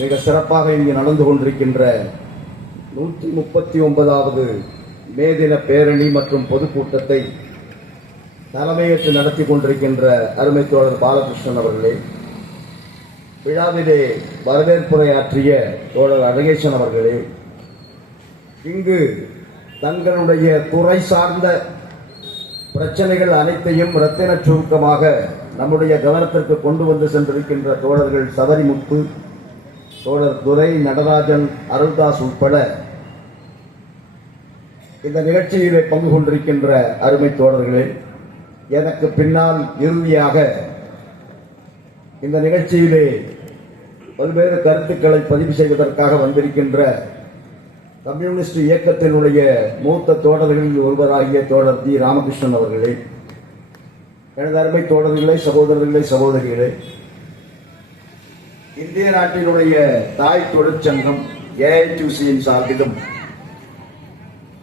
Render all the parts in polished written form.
மிக சிறப்பாக இங்கு நடந்து கொண்டிருக்கின்ற 139வது மே தின பேரணி மற்றும் பொதுக்கூட்டத்தை தலைமையேற்று நடத்தி கொண்டிருக்கின்ற அருமை தோழர் பாலகிருஷ்ணன் அவர்களே, விழாவிலே வரவேற்புரையாற்றிய தோழர் அழகேசன் அவர்களே, இங்கு தங்களுடைய துறை சார்ந்த பிரச்சனைகள் அனைத்தையும் இரத்தின சுருக்கமாக நம்முடைய கவனத்திற்கு கொண்டு வந்து சென்றிருக்கின்ற தோழர்கள் சபரிமுத்து, தோழர் துரை, நடராஜன், அருள்தாஸ் உட்பட இந்த நிகழ்ச்சியிலே பங்கு கொண்டிருக்கின்ற அருமை தோழர்களே, எனக்கு பின்னால் இறுதியாக இந்த நிகழ்ச்சியிலே பல்வேறு கருத்துக்களை பதிவு செய்வதற்காக வந்திருக்கின்ற கம்யூனிஸ்ட் இயக்கத்தினுடைய மூத்த தோழர்களில் ஒருவராகிய தோழர் தி ராமகிருஷ்ணன் அவர்களே, எனது அருமை தோழர்களே, சகோதரர்களே, சகோதரிகளே, இந்திய நாட்டினுடைய தாய் தொழிற்சங்கம் ஏஐடியூசியின் சார்பிலும்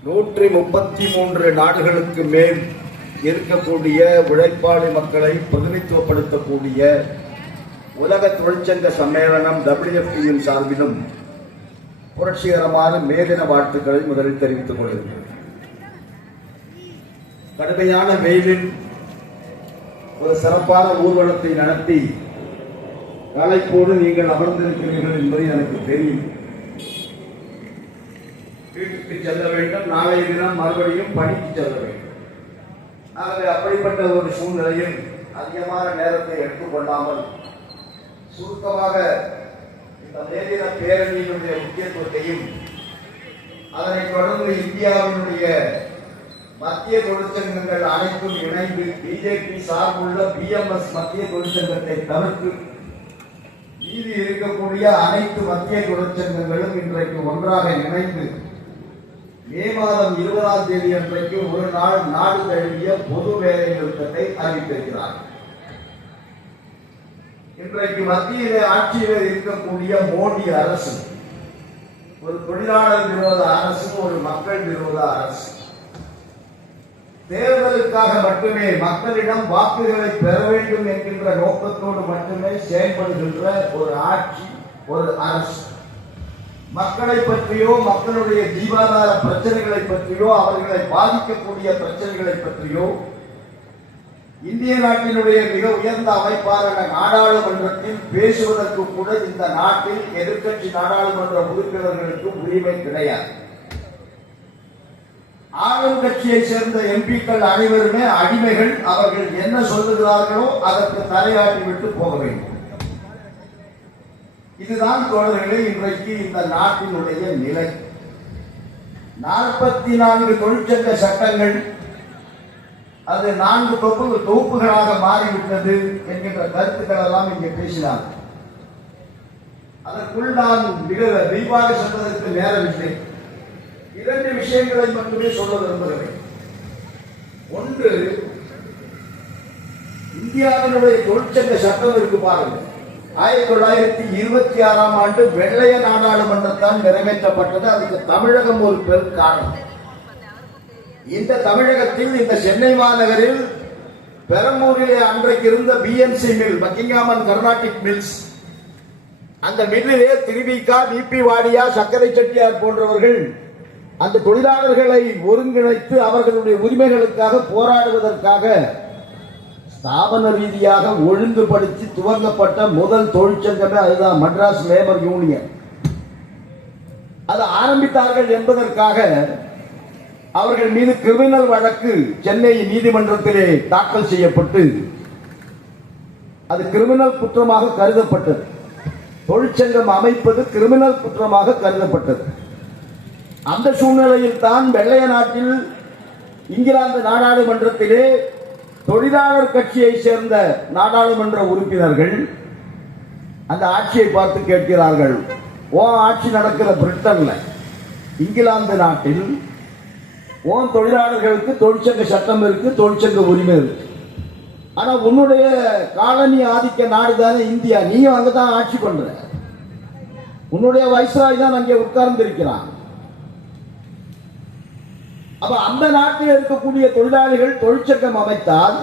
133 நாடுகளுக்கு மேல் இருக்கக்கூடிய உழைப்பாளி மக்களை பிரதிநிதித்துவப்படுத்தக்கூடிய உலக தொழிற்சங்க சம்மேளனம் WFPயின் சார்பிலும் புரட்சிகரமான மே தின வாழ்த்துக்களை முதலில் தெரிவித்துக் கொள்கிறேன். கடுமையான வெயிலில் ஒரு சிறப்பான ஊர்வலத்தை நடத்தி களைப்போடு நீங்கள் அமர்ந்திருக்கிறீர்கள் என்பது எனக்கு தெரியும். வீட்டுக்கு செல்ல வேண்டும், நாளைய தினம் மறுபடியும் பணிக்கு செல்ல வேண்டும். ஆகவே அப்படிப்பட்ட ஒரு சூழ்நிலையில் அதிகமான நேரத்தை எடுத்துக்கொள்ளாமல் சுருக்கமாக இந்த மே தின பேரணியினுடைய முக்கியத்துவத்தையும் அதனைத் தொடர்ந்து இந்தியாவினுடைய மத்திய தொழிற்சங்கங்கள் அனைத்தும் இணைந்து பிஜேபி சார்புள்ள BMS மத்திய தொழிற்சங்கத்தை தவிர்த்து மீதி இருக்கக்கூடிய அனைத்து மத்திய தொழிற்சங்கங்களும் இன்றைக்கு ஒன்றாக இணைந்து மே மாதம் 20ஆம் தேதி அன்றைக்கு ஒரு நாள் நாடு தழுவிய பொது வேலை நிறுத்தத்தை அறிவித்திருக்கிறார். இன்றைக்கு மத்தியிலே ஆட்சியிலே இருக்கக்கூடிய மோடி அரசு ஒரு தொழிலாளர் விரோத அரசு, ஒரு மக்கள் விரோத அரசு. தேர்தலுக்காக மட்டுமே மக்களிடம் வாக்குகளை பெற வேண்டும் என்கின்ற நோக்கத்தோடு மட்டுமே செயல்படுகின்ற ஒரு ஆட்சி, ஒரு அரசு. மக்களை பற்றியோ, மக்களுடைய ஜீவாதார பிரச்சனைகளை பற்றியோ, அவர்களை பாதிக்கக்கூடிய பிரச்சனைகளை பற்றியோ இந்திய நாட்டினுடைய மிக உயர்ந்த அமைப்பான நாடாளுமன்றத்தில் பேசுவதற்கு கூட இந்த நாட்டில் எதிர்க்கட்சி நாடாளுமன்ற உறுப்பினர்களுக்கு உரிமை கிடையாது. ஆளும் கட்சியை சேர்ந்த எம்பிக்கள் அனைவருமே அடிமைகள். அவர்கள் என்ன சொல்லுகிறார்களோ அதற்கு தலையாட்டி விட்டு போக வேண்டும். இதுதான் தோழர்களே இன்றைக்கு இந்த நாட்டினுடைய நிலை. 44 தொழிற்சங்க சட்டங்கள் அது 4 தொகுப்புகளாக மாறிவிட்டது என்கின்ற கருத்துக்கள் எல்லாம் இங்கே பேசினார். அதற்குள் நான் மிக விரிவாக சொல்வதற்கு நேரமில்லை. 2 விஷயங்களை மட்டுமே சொல்ல விரும்புகிறேன். ஒன்று, இந்தியாவினுடைய தொழிற்சங்க சட்டம் இருக்கு பாருங்க. 1926ஆம் ஆண்டு வெள்ளைய நாடாளுமன்றத்தால் நிறைவேற்றப்பட்டது. அதுக்கு தமிழகம் ஒரு பெரும் காரணம். இந்த தமிழகத்தில், இந்த சென்னை மாநகரில் பெரம்பூரிலே அன்றைக்கு இருந்த BMC mill, Buckingham and Carnatic mills, அந்த மில்லிலே திருவிக, VP வாடியா, சக்கரை செட்டியார் போன்றவர்கள் அந்த தொழிலாளர்களை ஒருங்கிணைத்து அவர்களுடைய உரிமைகளுக்காக போராடுவதற்காக ஸ்தாபன ரீதியாக ஒழுங்குபடுத்தி துவங்கப்பட்ட முதல் தொழிற்சங்கமே அதுதான், மெட்ராஸ் லேபர் யூனியன். அது ஆரம்பித்தார்கள் என்பதற்காக அவர்கள் மீது கிரிமினல் வழக்கு சென்னை நீதிமன்றத்திலே தாக்கல் செய்யப்பட்டு அது கிரிமினல் குற்றமாக கருதப்பட்டது. தொழிற்சங்கம் அமைப்பது கிரிமினல் குற்றமாக கருதப்பட்டது. அந்த சூழ்நிலையில் தான் வெள்ளைய நாட்டில் இங்கிலாந்து நாடாளுமன்றத்திலே தொழிலாளர் கட்சியை சேர்ந்த நாடாளுமன்ற உறுப்பினர்கள் அந்த ஆட்சியை பார்த்து கேட்கிறார்கள், ஆட்சி நடக்கிற பிரிட்டன்ல, இங்கிலாந்து நாட்டில் தொழிலாளர்களுக்கு தொழிற்சங்க சட்டம் இருக்கு, தொழிற்சங்க உரிமை இருக்கு. ஆனா உன்னுடைய காலனி ஆதிக்க நாடு தானே இந்தியா, நீயும் அங்கதான் ஆட்சி பண்ற, உன்னுடைய வைஸ்ராய் தான் அங்கே உட்கார்ந்து இருக்கிறான். அப்ப அந்த நாட்டில் இருக்கக்கூடிய தொழிலாளிகள் தொழிற்சங்கம் அமைத்தால்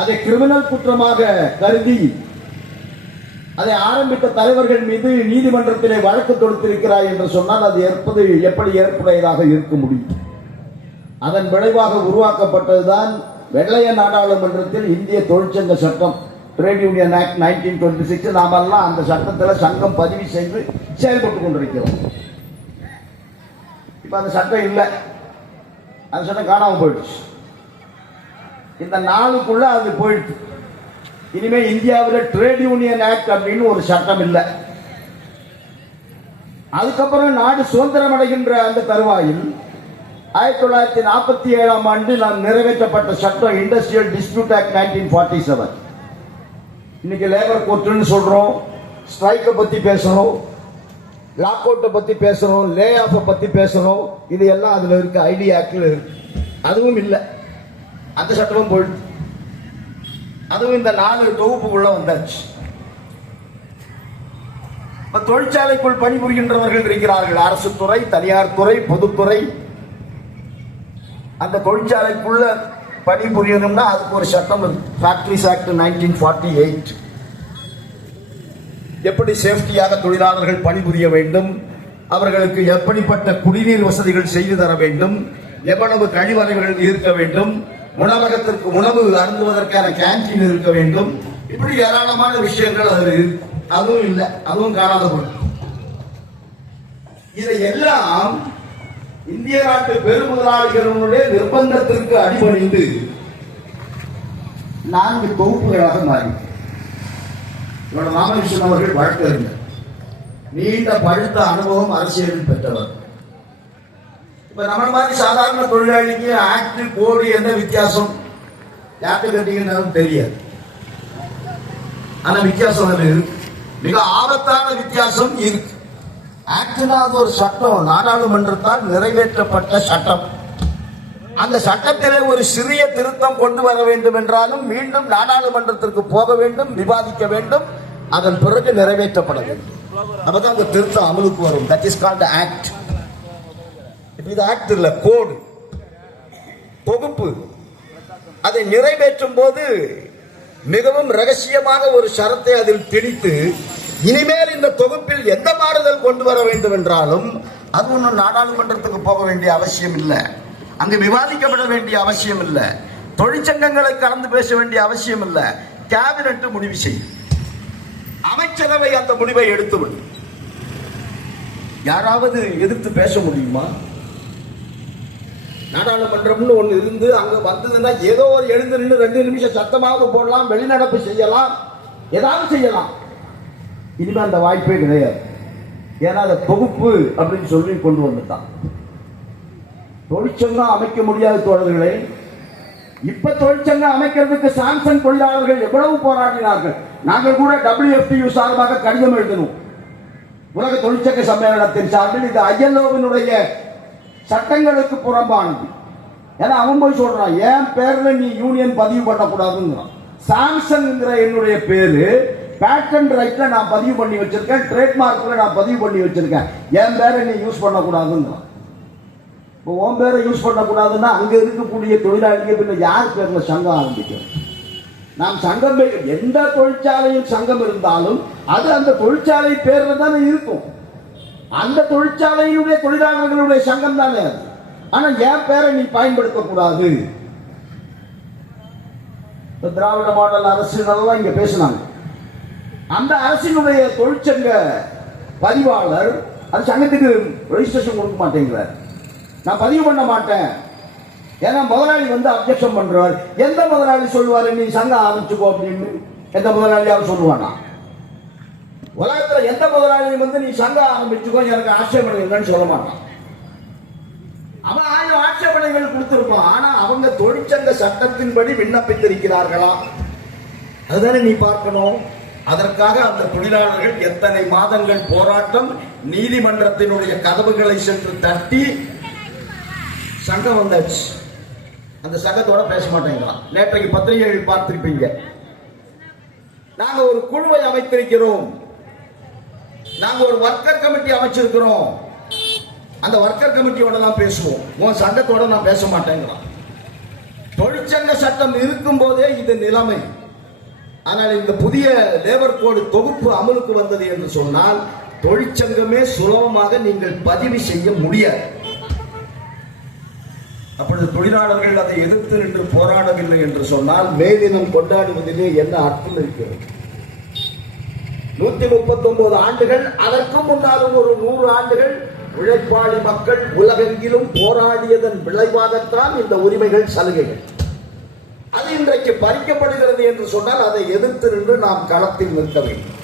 அதை கிரிமினல் குற்றமாக கருதி அதை ஆரம்பித்த தலைவர்கள் மீது நீதிமன்றத்திலே வழக்கு தொடுத்திருக்கிறார் என்று சொன்னால் அது எப்படி ஏற்புடையதாக இருக்க முடியும்? அதன் விளைவாக உருவாக்கப்பட்டதுதான் வெள்ளைய நாடாளுமன்றத்தில் இந்திய தொழிற்சங்க சட்டம், ட்ரேட் யூனியன் ஆக்ட் 1926. நாமெல்லாம் அந்த சட்டத்தில் சங்கம் பதிவு செய்து செயல்பட்டுக் கொண்டிருக்கிறோம். இப்ப அந்த சட்டம் இல்லை, அந்த சட்டம் காணாமல் போயிடுச்சு. இந்த நாளுக்குள்ள அது போயிடுச்சு. இனிமே இந்தியாவில் ட்ரேட் யூனியன் ஆக்ட் அப்படின்னு ஒரு சட்டம் இல்லை. அதுக்கப்புறம் நாடு சுதந்திரம் அடைகின்ற அந்த தருவாயில் 1947 நாம் நிறைவேற்றப்பட்ட சட்டம் இண்டஸ்ட்ரியல் டிஸ்பியூட் ஆக்ட் 1947. இன்னைக்கு லேபர் கோர்ட்டுன்னு சொல்றோம், ஸ்ட்ரைக்கை பத்தி பேசணும், லாக் அவுட்டை பத்தி பேசணும், லே ஆஃபை பத்தி பேசணும். இது எல்லாம் அதுல இருக்கு, ஐடி ஆக்ட்ல இருக்கு. அதுவும் இல்லை, அந்த சட்டமும் போயிடுச்சு. அதுவும் இந்த 4 தொகுப்புக்குள்ள வந்தாச்சு. இப்ப தொழிற்சாலைக்குள் பணிபுரிகின்றவர்கள் இருக்கிறார்கள், அரசு துறை, தனியார் துறை, பொதுத்துறை. அந்த தொழிற்சாலைக்குள்ள பணிபுரியணும்னா அதுக்கு ஒரு சட்டம் இருக்கு, ஃபேக்டரிஸ் ஆக்ட் 1948. எப்படி சேஃப்டியாக தொழிலாளர்கள் பணிபுரிய வேண்டும், அவர்களுக்கு எப்படிப்பட்ட குடிநீர் வசதிகள் செய்து தர வேண்டும், எவ்வளவு கழிவறைகள் இருக்க வேண்டும், உணவகத்திற்கு உணவு அருந்துவதற்கான கேன்டீன் இருக்க வேண்டும். இப்படி ஏராளமான விஷயங்கள் அதில் இருக்கு. அதுவும் இல்லை, அதுவும் காணாத பொருள். இதையெல்லாம் இந்திய நாட்டு பெருமுதலாளிகளுடைய நிர்பந்தத்திற்கு அடிபணிந்து 4 தொகுப்புகளாக மாறி. ராமகிருஷ்ணன் அவர்கள் வழக்கறிஞர், நீண்ட பழுத்த அனுபவம் அரசியலில் பெற்றவர். இப்ப நம்ம மாதிரி சாதாரண தொழிலாளிக்கு ஆக்ட் கோடு என்ன வித்தியாசம் யாருக்கு கேட்டீங்கன்னு தெரியாது. ஆனா வித்தியாசம் இருக்கு, மிக ஆபத்தான வித்தியாசம் இருக்கு. ஆக்ட்னா அது ஒரு சட்டம், நாடாளுமன்றத்தால் நிறைவேற்றப்பட்ட சட்டம். அந்த சட்டத்திலே ஒரு சிறிய திருத்தம் கொண்டு வர வேண்டும் என்றாலும் மீண்டும் நாடாளுமன்றத்திற்கு போக வேண்டும், விவாதிக்க வேண்டும், அதன் பிறகு நிறைவேற்றப்பட வேண்டும். அப்பதான் அந்த திருத்தம் அமலுக்கு வரும். That is called act. இது ஆக்ட் இல்ல, கோடு, தொகுப்பு. அதை நிறைவேற்றும் போது மிகவும் ரகசியமாக ஒரு ஷரத்தை அதில் திணித்து, இனிமேல் இந்த தொகுப்பில் எந்த மாறுதல் கொண்டு வர வேண்டும் என்றாலும் அது ஒன்றும் நாடாளுமன்றத்துக்கு போக வேண்டிய அவசியம் இல்லை, அங்கு விவாதிக்கப்பட வேண்டிய அவசியம் இல்லை, தொழிற்சங்கங்களை கலந்து பேச வேண்டிய அவசியம் இல்லை. கேபினெட் முடிவு செய்யும், அமைச்சரவை அந்த முடிவை எடுத்துவிடும். யாராவது எதிர்த்து பேச முடியுமா? நாடாளுமன்றம்னு ஒண்ணு இருந்து அங்க வந்ததுன்னா ஏதோ ஒரு எழுந்து நின்று 2 நிமிஷம் சத்தமாவது போடலாம், வெளிநடப்பு செய்யலாம், ஏதாவது செய்யலாம். இனிமே அந்த வாய்ப்பே கிடையாது. ஏன்னா அந்த தொகுப்பு அப்படின்னு சொல்லி கொண்டு வந்துட்டான். தொழிற்சங்கம் அமைக்க முடியாத தோழர்களே, இப்ப தொழிற்சங்கம் அமைக்கிறதுக்கு சாம்சங் தொழிலாளர்கள் எவ்வளவு போராடினார்கள். நாங்கள் கூட WFTU சார்பாக கடிதம் எழுதணும், உலக தொழிற்சங்க சம்மேளனத்தின் சார்பில். இது ILO-வினுடைய சட்டங்களுக்கு புறம்பானது. ஏன்னா அவன் போய் சொல்றான், என் பேர்ல நீ யூனியன் பதிவு பண்ணக்கூடாதுங்கிறான். சாம்சங்ங்கிற என்னுடைய பேரு பேட்டன்ட் ரைட்ல நான் பதிவு பண்ணி வச்சிருக்கேன், ட்ரேட்மார்க்ல நான் பதிவு பண்ணி வச்சிருக்கேன், என் பேரை நீ யூஸ் பண்ணக்கூடாதுங்கிறான். இப்போ உன் பேரை யூஸ் பண்ணக்கூடாதுன்னா அங்க இருக்கக்கூடிய தொழிலாளிகள் பின்ன யார் பேர்ல சங்கம் ஆரம்பிக்கும்? நாம் சங்கம், எந்த தொழிற்சாலையும் சங்கம் இருந்தாலும் அது அந்த தொழிற்சாலை பேர்ல தானே இருக்கும். அந்த தொழிற்சாலையினுடைய தொழிலாளர்களுடைய சங்கம் தானே அது. ஆனா என் பேரை நீ பயன்படுத்தக்கூடாது. திராவிட மாடல் அரசு இங்க பேசினாங்க. அந்த அரசினுடைய தொழிற்சங்க பதிவாளர் அது சங்கத்துக்கு ரெஜிஸ்ட்ரேஷன் கொடுக்க மாட்டேங்கிறார். நான் பதிவு பண்ண மாட்டேன், ஏன்னா முதலாளி அப்ஜெக்ஷன் பண்றார். எந்த முதலாளி சொல்லுவாரு நீ சங்கம் ஆரம்பிச்சுக்கோ அப்படின்னு? எந்த முதலாளியாவது சொல்லுவானா? உலகத்துல எந்த முதலாளி நீ சங்கம் ஆரம்பிச்சுக்கோ எனக்கு ஆட்சேபனை இல்லைன்னு சொல்ல மாட்டான். அவன் 1000 ஆட்சேபனைகள் கொடுத்திருப்பான். ஆனா அவங்க தொழிற்சங்க சட்டத்தின்படி விண்ணப்பித்திருக்கிறார்களா? அதுதானே நீ பார்க்கணும். அதற்காக அந்த தொழிலாளர்கள் எத்தனை மாதங்கள் போராட்டம், நீதிமன்றத்தினுடைய கதவுகளை சென்று தட்டி சங்கம் வந்தாச்சு. அந்த சங்கத்தோட பேச மாட்டேங்கிறான். நேற்றைக்கு பத்திரிகைகள் பார்த்திருப்பீங்க. நாங்க ஒரு குழுவை அமைத்திருக்கிறோம், நாங்க ஒரு ஒர்க்கர் கமிட்டி அமைச்சிருக்கிறோம், அந்த ஒர்க்கர் கமிட்டியோட தான் பேசுவோம், உன் சங்கத்தோட நான் பேச மாட்டேங்கிறான். தொழிற்சங்க சட்டம் இருக்கும் போதே இது நிலைமை. ஆனால் இந்த புதிய லேபர் கோடு தொகுப்பு அமலுக்கு வந்தது என்று சொன்னால் தொழிற்சங்கமே சுலபமாக நீங்கள் பதிவு செய்ய முடியாது. அப்பொழுது தொழிலாளர்கள் அதை எதிர்த்து நின்று போராடவில்லை என்று சொன்னால் மே தினம் கொண்டாடுவதிலே என்ன அர்த்தம் இருக்கிறது? 139 ஆண்டுகள், அதற்கு முன்னாலும் ஒரு 100 ஆண்டுகள் உழைப்பாளி மக்கள் உலகெங்கிலும் போராடியதன் விளைவாகத்தான் இந்த உரிமைகள், சலுகைகள். அது இன்றைக்கு பறிக்கப்படுகிறது என்று சொன்னால் அதை எதிர்த்து நின்று நாம் களத்தில் நிற்க வேண்டும்,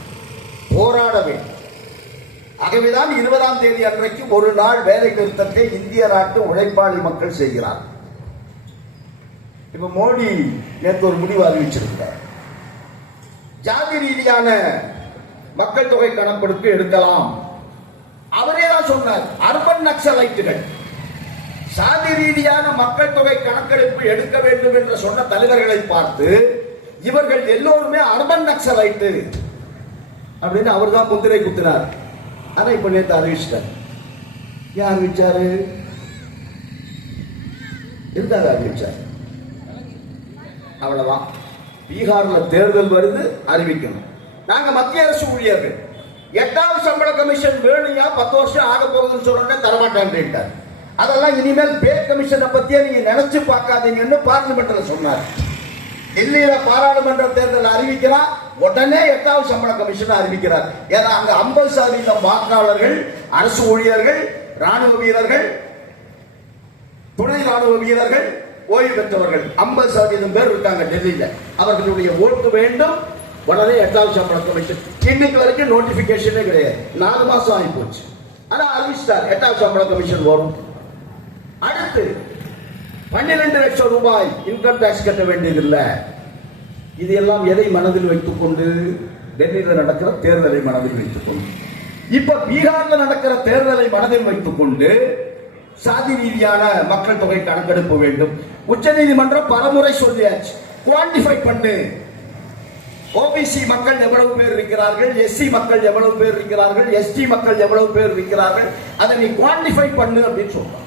போராட வேண்டும். ஆகவேதான் 20ஆம் தேதி அன்றைக்கு ஒரு நாள் வேலை நிறுத்தத்தை இந்திய நாட்டு உழைப்பாளி மக்கள் செய்கிறார். இப்ப மோடி நேற்று ஒரு முடிவு அறிவிச்சிருக்கிறார். ஜாதி ரீதியான மக்கள் தொகை கணக்கெடுப்பு எடுக்கலாம். அவரே தான் சொன்னார், அர்பன் நக்சலைட்டுகள் சாதி ரீதியான மக்கள் தொகை கணக்கெடுப்பு எடுக்க வேண்டும் என்று சொன்ன தலைவர்களை பார்த்து இவர்கள் எல்லோருமே அர்பன் நக்சலைட்டு அப்படின்னு அவர் தான் முத்திரை குத்தினார். ஆனா இப்ப நேற்று அறிவிச்சிட்டார். ஏன் அறிவிச்சாரு? இருந்தாரு அறிவிச்சார். அவ்வளவுதான். பீகார்ல தேர்தல் வருது, அறிவிக்கணும். நாங்க மத்திய அரசு ஊழியர்கள் 8வது சம்பள கமிஷன் வேணுயா, 10 வருஷம் ஆக போகுதுன்னு சொன்ன தரமாட்டான். அதெல்லாம் இனிமேல் பே கமிஷனை பத்தியே நீங்க நினைச்சு பார்க்காதீங்கன்னு பார்லிமெண்ட்ல சொன்னார். டெல்லியில பாராளுமன்ற தேர்தல் அறிவிக்கிறார், உடனே 8வது சம்பள கமிஷன் அறிவிக்கிறார். ஏன்னா அங்க 50% வாக்காளர்கள் அரசு ஊழியர்கள், ராணுவ வீரர்கள், துணை ராணுவ வீரர்கள், ஓய்வு பெற்றவர்கள் 50% பேர் இருக்காங்க டெல்லியில. அவர்களுடைய ஓட்டு வேண்டும். உடனே 8வது சம்பள கமிஷன். இன்னைக்கு வரைக்கும் நோட்டிபிகேஷனே கிடையாது. 4 மாசம் ஆகி போச்சு. ஆனா அறிவிச்சிட்டார் 8வது சம்பள கமிஷன் வரும். அடுத்து 12 லட்சம் ரூபாய் இன்கம் டாக்ஸ் கட்ட வேண்டியதில்லை. இது எல்லாம் எதை மனதில் வைத்துக் கொண்டு? டெல்லியில் நடக்கிற தேர்தலை மனதில் வைத்துக் கொண்டு. இப்ப பீகார்ல நடக்கிற தேர்தலை மனதில் வைத்துக் கொண்டு சாதி ரீதியான மக்கள் தொகை கணக்கெடுப்பு வேண்டும். உச்ச நீதிமன்றம் பலமுறை சொல்லியாச்சு, குவான்டிஃபை பண்ணு. ஓபிசி மக்கள் எவ்வளவு பேர் இருக்கிறார்கள், எஸ்சி மக்கள் எவ்வளவு பேர் இருக்கிறார்கள், எஸ்டி மக்கள் எவ்வளவு பேர் இருக்கிறார்கள், அதை நீ குவான்டிஃபை பண்ணு அப்படின்னு சொல்றாங்க.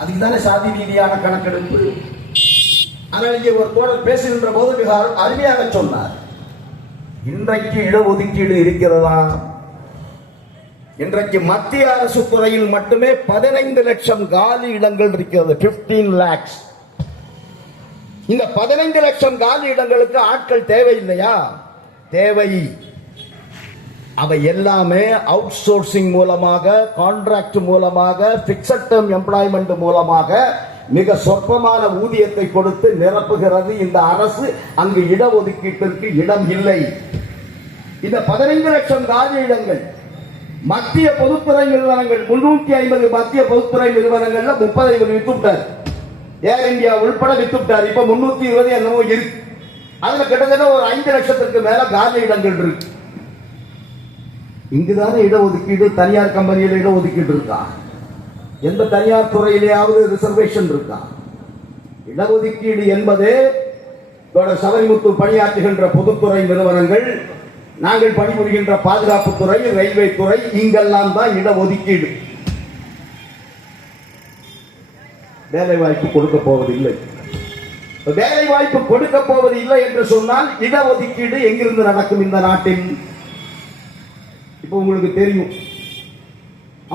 அதுக்கு தானே சாதி ரீதியான கணக்கெடுப்பு. ஆனால் இங்கே ஒரு தோழர் பேசுகின்ற போது மிக அருமையாக சொன்னார். இன்றைக்கு இடஒதுக்கீடு இருக்கிறதா? இன்றைக்கு மத்திய அரசு துறையில் மட்டுமே 15 லட்சம் காலி இடங்கள் இருக்கிறது. 15 lakhs. இந்த 15 லட்சம் காலி இடங்களுக்கு ஆட்கள் தேவையில்லையா? தேவை. அவை எல்லாமே அவுட் சோர்சிங் மூலமாக, கான்ட்ராக்ட் மூலமாக, பிக்சட் டேர்ம் எம்ப்ளாய்மெண்ட் மூலமாக மிக சொற்பமான ஊதியத்தை கொடுத்து நிரப்புகிறது இந்த அரசு. அங்கு இடஒதுக்கீட்டிற்கு இடம் இல்லை. இந்த 15 லட்சம் காலி இடங்கள் மத்திய பொதுத்துறை நிறுவனங்கள், 350 மத்திய பொதுத்துறை நிறுவனங்கள்ல 30 வித்துட்டார். ஏர் இந்தியா உள்பட வித்துட்டார். இப்ப 320 என்னமோ இருக்கு. அதுல கிட்டத்தட்ட ஒரு 5 லட்சத்துக்கு மேல காலி இடங்கள் இருக்கு. இங்குதானே இடஒதுக்கீடு. தனியார் கம்பெனியில இடஒதுக்கீடு இருக்கா? எந்த தனியார் துறையிலேயாவது ரிசர்வேஷன் இருக்கா? இடஒதுக்கீடு என்பது சபரிமுத்து பணியாற்றுகின்ற பொதுத்துறை நிறுவனங்கள், நாங்கள் பணிபுரிகின்ற பாதுகாப்பு துறை, ரயில்வே துறை, இங்கெல்லாம் தான் இடஒதுக்கீடு. வேலை வாய்ப்பு கொடுக்க போவதில்லை. வேலை வாய்ப்பு கொடுக்க போவது இல்லை என்று சொன்னால் இடஒதுக்கீடு எங்கிருந்து நடக்கும் இந்த நாட்டில்? இப்போ உங்களுக்கு தெரியும்,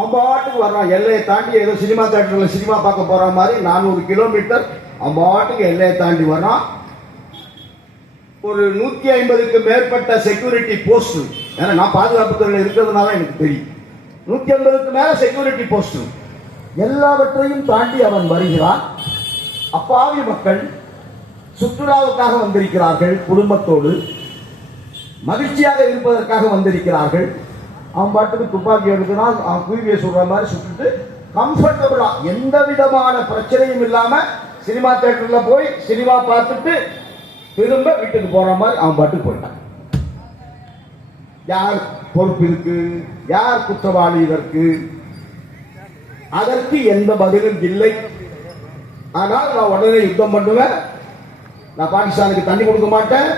அம்பாட்டுக்கு வர்றான், எல்லையை தாண்டி ஏதோ சினிமா தியேட்டர்ல சினிமா பார்க்க போற மாதிரி 400 கிலோமீட்டர் அம்பாட்டுக்கு எல்லையை தாண்டி வர்றான். ஒரு 150க்கு மேற்பட்ட செக்யூரிட்டி போஸ்ட், ஏன்னா நான் பாதுகாப்பு துறையில் இருக்கிறதுனால எனக்கு தெரியும், 150க்கு மேல செக்யூரிட்டி போஸ்ட், எல்லாவற்றையும் தாண்டி அவன் வருகிறான். அப்பாவி மக்கள் சுற்றுலாவுக்காக வந்திருக்கிறார்கள், குடும்பத்தோடு மகிழ்ச்சியாக இருப்பதற்காக வந்திருக்கிறார்கள். அவன் பாட்டுக்கு துப்பாக்கி எடுக்கிறான், அவன் குருவியை சொல்ற மாதிரி சுட்டுட்டு கம்ஃபர்டபுளா எந்த விதமான பிரச்சனையும் இல்லாம சினிமா தியேட்டர்ல போய் சினிமா பார்த்துட்டு திரும்ப வீட்டுக்கு போற மாதிரி அவன் பாட்டுக்கு போயிட்டான். யார் பொறுப்பு இருக்கு? யார் குற்றவாளி இதற்கு? அதற்கு எந்த பதிலும் இல்லை. ஆனால் நான் உடனே யுத்தம் பண்ணுவேன், நான் பாகிஸ்தானுக்கு தண்ணி கொடுக்க மாட்டேன்.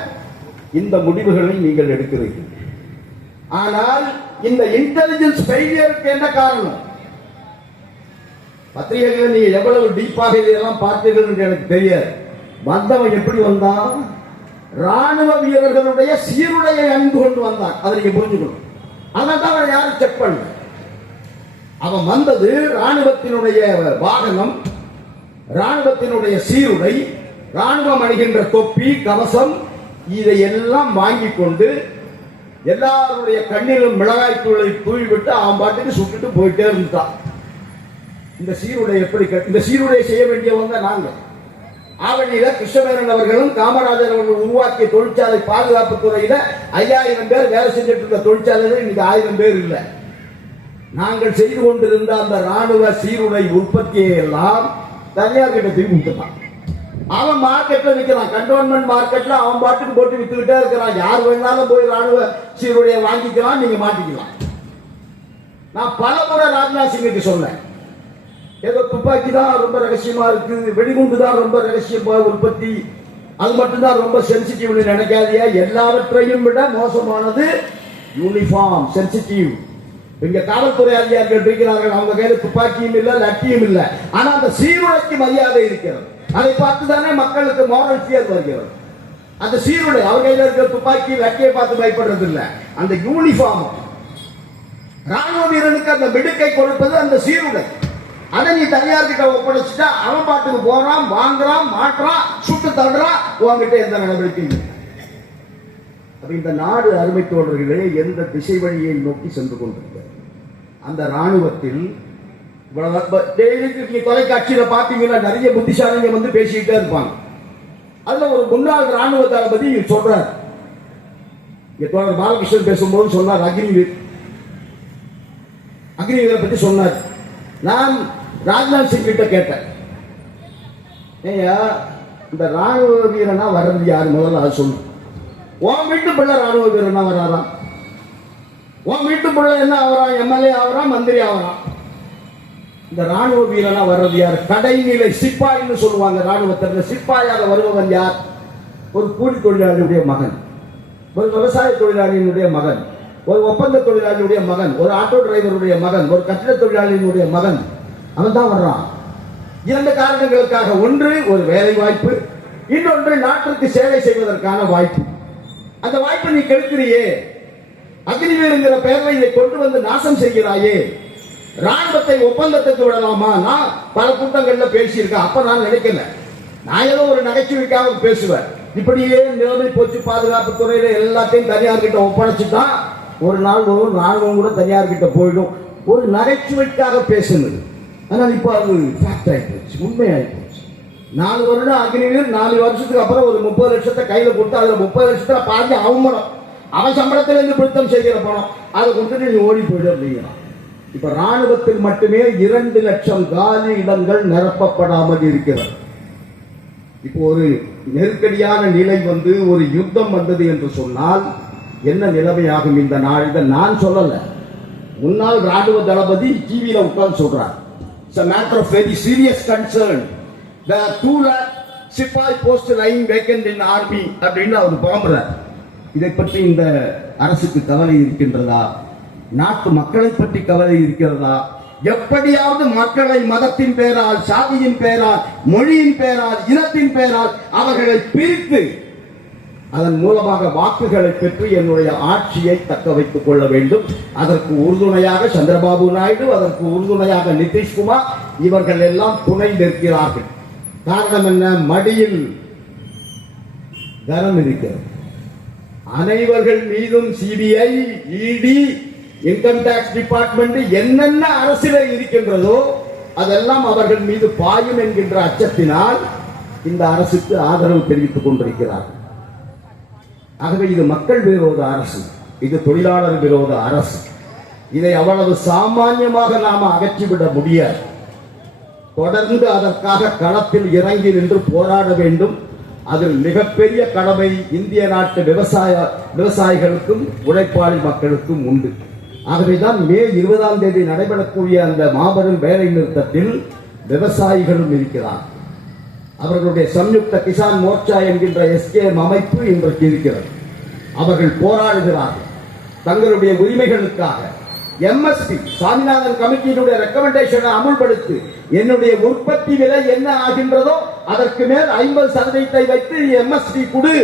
இந்த முடிவுகளை நீங்கள் எடுக்கிறீர்கள். ஆனால் இந்த இன்டெலிஜென்ஸ் ஃபெயிலியருக்கு என்ன காரணம்? பத்திரிகைகள் நீங்க எவ்வளவு டீப்பாக இதெல்லாம் பார்த்தீர்கள் என்று எனக்கு தெரியாது. வந்தவன் எப்படி வந்தான்? ராணுவ வீரர்களுடைய சீருடையை அணிந்து கொண்டு வந்தான். அதை நீங்க புரிஞ்சுக்கணும். அதான் அவன் யாரும் செக் பண்ணல. அவன் வந்தது ராணுவத்தினுடைய வாகனம், ராணுவத்தினுடைய சீருடை, ராணுவம் அணிகின்ற தொப்பி, கவசம், இதையெல்லாம் வாங்கி கொண்டு எல்லாருடைய கண்ணிலும் மிளகாய் தூளை தூவிவிட்டு அவன் பாட்டுக்கு சுட்டுட்டு போயிட்டே இருந்தான். இந்த சீருடை எப்படி? இந்த சீருடை செய்ய வேண்டியவங்க நாங்க. ஆவணியில கிருஷ்ணமேனன் அவர்களும் காமராஜர் அவர்கள் உருவாக்கிய தொழிற்சாலை பாதுகாப்பு துறையில 5000 பேர் வேலை செஞ்சுட்டு இருந்த தொழிற்சாலைகள் இன்னைக்கு 1000 பேர் இல்லை. நாங்கள் செய்து கொண்டிருந்த அந்த ராணுவ சீருடை உற்பத்தியை எல்லாம் தனியார் கிட்ட தூக்கி விட்டுட்டான். அவன் மார்க்கெட்ல விற்கிறான், கண்டோன்மெண்ட் மார்க்கெட்ல அவன் பாட்டுக்கு போட்டு வித்துக்கிட்டே இருக்கிறான். யார் வேணாலும் போய் ராணுவ சீருடையை வாங்கிக்கலாம், நீங்க மாட்டிக்கலாம். நான் பல முறை ராஜ்நாத் சிங்குக்கு சொன்னேன், ஏதோ துப்பாக்கி தான் ரொம்ப ரகசியமா இருக்கு, வெடிகுண்டு தான் ரொம்ப ரகசியமா உற்பத்தி, அது மட்டும்தான் ரொம்ப சென்சிட்டிவ் நினைக்காதியா. எல்லாவற்றையும் விட மோசமானது யூனிஃபார்ம் சென்சிட்டிவ். இங்க காவல்துறை அதிகாரிகள் இருக்கிறார்கள், அவங்க கையில துப்பாக்கியும் இல்ல, லட்டியும் இல்ல, ஆனா அந்த சீருடைக்கு மரியாதை இருக்கிறது. அதை பார்த்து தானே மக்களுக்கு மாரல் ஃபியர் வருகிறது. அந்த சீருடை, அவர் கையில இருக்கிற துப்பாக்கி லட்டியை பார்த்து பயப்படுறது இல்ல, அந்த யூனிஃபார்ம். ராணுவ வீரனுக்கு அந்த மிடுக்கை கொடுப்பது அந்த சீருடை. அதை நீ தனியார் கிட்ட ஒப்படைச்சிட்டா அவன் பாட்டுக்கு போறான், வாங்குறான், மாற்றான், சுட்டு தள்ளுறான், உங்ககிட்ட எந்த நடவடிக்கையும். இந்த நாடு அருமை தோழர்களே எந்த திசை வழியை நோக்கி சென்று கொண்டிருக்கிறது. அந்த ராணுவத்தில் தொலைக்காட்சியில பாத்தீங்கன்னா நிறைய புத்திசாலிங்க வந்து பேசிக்கிட்டே இருப்பாங்க. அதுல ஒரு முன்னாள் ராணுவ தளபதி சொல்றார், தோழர் பாலகிருஷ்ணன் பேசும்போது சொன்னார், அக்னிவீரை பத்தி சொன்னார். நான் ராஜ்நாத் சிங் கிட்ட கேட்டேன், ஏயா இந்த ராணுவ வீரனா வர்றது யாரு, முதல்ல அது சொல்லு. உன் வீட்டு பிள்ளை ராணுவ வீரனா வராராம், உன் வீட்டு பிள்ளை என்ன ஆகிறான், எம்எல்ஏ ஆகிறான், மந்திரி ஆகிறான். இந்த ராணுவ வீரனா வர்றது யார்? கடைநிலை சிப்பாயின்னு சொல்லுவாங்க ராணுவத்தில். சிப்பாயாக வருபவன் யார்? ஒரு கூலி தொழிலாளியுடைய மகன், ஒரு விவசாய தொழிலாளியினுடைய மகன், ஒரு ஒப்பந்த தொழிலாளியுடைய மகன், ஒரு ஆட்டோ டிரைவருடைய மகன், ஒரு கட்டிட தொழிலாளியினுடைய மகன், அவன் தான் வர்றான். 2 காரணங்களுக்காக. ஒன்று ஒரு வேலை வாய்ப்பு, இன்னொன்று நாட்டிற்கு சேவை செய்வதற்கான வாய்ப்பு. அந்த வாய்ப்பை நீ கெடுக்கிறியே, அக்னிவீருங்கிற பெயரை இதை கொண்டு வந்து நாசம் செய்கிறாயே. ராணுவத்தை ஒப்பந்தத்துக்கு விடலாமா? நான் பல கூட்டங்கள்ல பேசியிருக்கேன். அப்ப நான் நினைக்கல, நான் ஏதோ ஒரு நகைச்சுவைக்காக பேசுவேன். இப்படியே நிலைமை போச்சு, பாதுகாப்பு துறையில எல்லாத்தையும் தனியார் கிட்ட ஒப்படைச்சுட்டான். ஒரு நாள் ஒரு ராணுவம் கூட தனியார் கிட்ட போயிடும். ஒரு நகைச்சுவைக்காக பேசுனது, ஆனால் இப்ப அது ஃபேக்ட் ஆயிப்போச்சு, உண்மை ஆயிப்போச்சு. 4 வருடம் அக்னிவீர், 4 வருஷத்துக்கு அப்புறம் ஒரு 30 லட்சத்தை கையில கொடுத்து அதுல 30 லட்சத்துல பாதி அவமானம், அவன் சம்பளத்திலிருந்து பிடித்தம் செய்கிற பணம், அதை கொடுத்துட்டு நீ ஓடி போயிடு அப்படிங்கிறான். இப்ப ராணுவத்தில் மட்டுமே 2 லட்சம் காலி இடங்கள் நிரப்பப்படாமல் இருக்கிறது. இப்போ ஒரு நெருக்கடியான நிலை வந்து ஒரு யுத்தம் வந்தது என்று சொன்னால் என்ன நிலைமையாகும் இந்த நாள்? இதை நான் சொல்லல, முன்னாள் ராணுவ தளபதி டிவியில உட்கார்ந்து சொல்றார். It's a matter of very serious concern. There are 2 lakh சிப்பாய் post lying vacant in army அப்படின்னு அவர் புலம்புறார். இதை பற்றி இந்த அரசுக்கு கவலை இருக்கின்றதா? நாட்டு மக்களை பற்றி கவலை இருக்கிறதா? எப்படியாவது மக்களை மதத்தின் பெயரால், சாதியின் பெயரால், மொழியின் பெயரால், இனத்தின் பெயரால் அவர்களை பிரித்து அதன் மூலமாக வாக்குகளை பெற்று என்னுடைய ஆட்சியை தக்க வைத்துக் கொள்ள வேண்டும். அதற்கு உறுதுணையாக சந்திரபாபு நாயுடு, அதற்கு உறுதுணையாக நிதிஷ்குமார், இவர்கள் எல்லாம் துணை நிற்கிறார்கள். காரணம் என்ன? மடியில் கனம் இருக்கிறது. அனைவர்கள் மீதும் சிபிஐ, இடி, இன்கம் டாக்ஸ் டிபார்ட்மெண்ட் என்னென்ன அரசியல இருக்கின்றதோ அதெல்லாம் அவர்கள் மீது பாயும் என்கின்ற அச்சத்தினால் இந்த அரசுக்கு ஆதரவு தெரிவித்துக் கொண்டிருக்கிறார்கள். ஆகவே இது மக்கள் விரோத அரசு, இது தொழிலாளர் விரோத அரசு. இதை அவ்வளவு சாமான்யமாக நாம அகற்றிவிட முடியாது. தொடர்ந்து அதற்காக களத்தில் இறங்கி நின்று போராட வேண்டும். அதில் மிகப்பெரிய கடமை இந்திய நாட்டு விவசாயிகளுக்கும் உழைப்பாளி மக்களுக்கும் உண்டு. ஆகவேதான் மே 20ஆம் தேதி நடைபெறக்கூடிய அந்த மாபெரும் வேலை நிறுத்தத்தில் விவசாயிகளும் இருக்கிறார். அவர்களுடைய சம்யுக்த கிசான் மோர்ச்சா என்கின்ற எஸ்கேஎம் அமைப்பு இன்றைக்கு இருக்கிறது. அவர்கள் போராடுகிறார்கள் தங்களுடைய உரிமைகளுக்காக. எம்எஸ்பி சாமிநாதன் கமிட்டியினுடைய ரெக்கமெண்டேஷனை அமுல்படுத்தி என்னுடைய உற்பத்தி விலை என்ன ஆகின்றதோ அதற்கு மேல் 50% வைத்து எம்எஸ்பி கொடு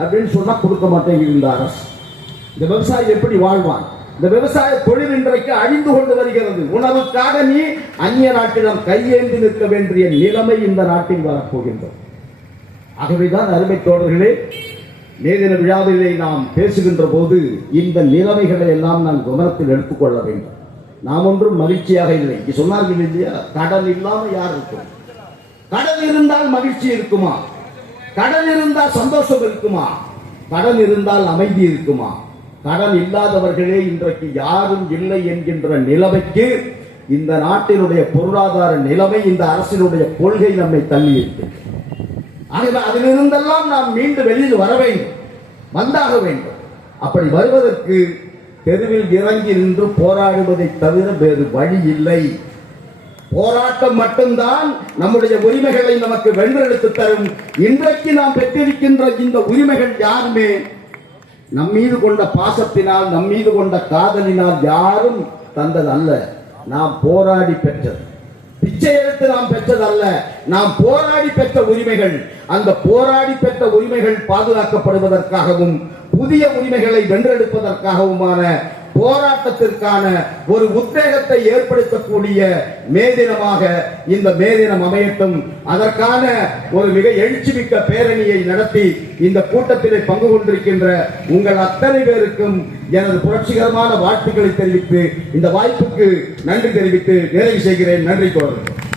அப்படின்னு சொன்னா கொடுக்க மாட்டேங்குது இந்த அரசு. இந்த விவசாயி எப்படி வாழ்வான்? இந்த விவசாய தொழில் இன்றைக்கு அழிந்து கொண்டு வருகிறது. உணவுக்காக நீ அந்நிய நாட்டிடம் கையேந்தி நிற்க வேண்டிய நிலைமை இந்த நாட்டில் வரப்போகின்றது. ஆகவேதான் அருமை தோழர்களே, மே தின விழாவிலே நாம் பேசுகின்ற போது இந்த நிலைமைகளை எல்லாம் நாம் கவனத்தில் எடுத்துக்கொள்ள வேண்டும். நாம் ஒன்றும் மகிழ்ச்சியாக இல்லை. சொன்னார்கள் இல்லையா, கடல் இல்லாம யார் இருக்கும்? கடல் இருந்தால் மகிழ்ச்சி இருக்குமா? கடல் இருந்தால் சந்தோஷம் இருக்குமா? கடல் இருந்தால் அமைதி இருக்குமா? கடல் இல்லாதவர்களே இன்றைக்கு யாரும் இல்லை என்கின்ற நிலைமைக்கு இந்த நாட்டினுடைய பொருளாதார நிலைமை, இந்த அரசினுடைய கொள்கை நம்மை தள்ளி இருக்கிறது. அதிலிருந்தெல்லாம் நாம் மீண்டும் வெளியில் வர வேண்டும், வந்தாக வேண்டும். அப்படி வருவதற்கு தெருவில் இறங்கி நின்று போராடுவதை தவிர வேறு வழி இல்லை. போராட்டம் மட்டும்தான் நம்முடைய உரிமைகளை நமக்கு வென்றெடுத்து தரும். இன்றைக்கு நாம் பெற்றிருக்கின்ற இந்த உரிமைகள் யாருமே நம் மீது கொண்ட பாசத்தினால், நம் மீது கொண்ட காதலினால் யாரும் தந்தது அல்ல. நாம் போராடி பெற்றது. பிச்சை எடுத்து நாம் பெற்றதல்ல, நாம் போராடி பெற்ற உரிமைகள். அந்த போராடி பெற்ற உரிமைகள் பாதுகாக்கப்படுவதற்காகவும் புதிய உரிமைகளை வென்றெடுப்பதற்காகவுமான போராட்டத்திற்கான ஒரு உத்வேகத்தை ஏற்படுத்தக்கூடிய மே தினமாக இந்த மே தினம் அமையட்டும். அதற்கான ஒரு மிக எழுச்சிமிக்க பேரணியை நடத்தி இந்த கூட்டத்திலே பங்கு கொண்டிருக்கின்ற உங்கள் அத்தனை பேருக்கும் எனது புரட்சிகரமான வாழ்த்துக்களை தெரிவித்து இந்த வாய்ப்புக்கு நன்றி தெரிவித்து நிறைவு செய்கிறேன். நன்றி தோழர்களே.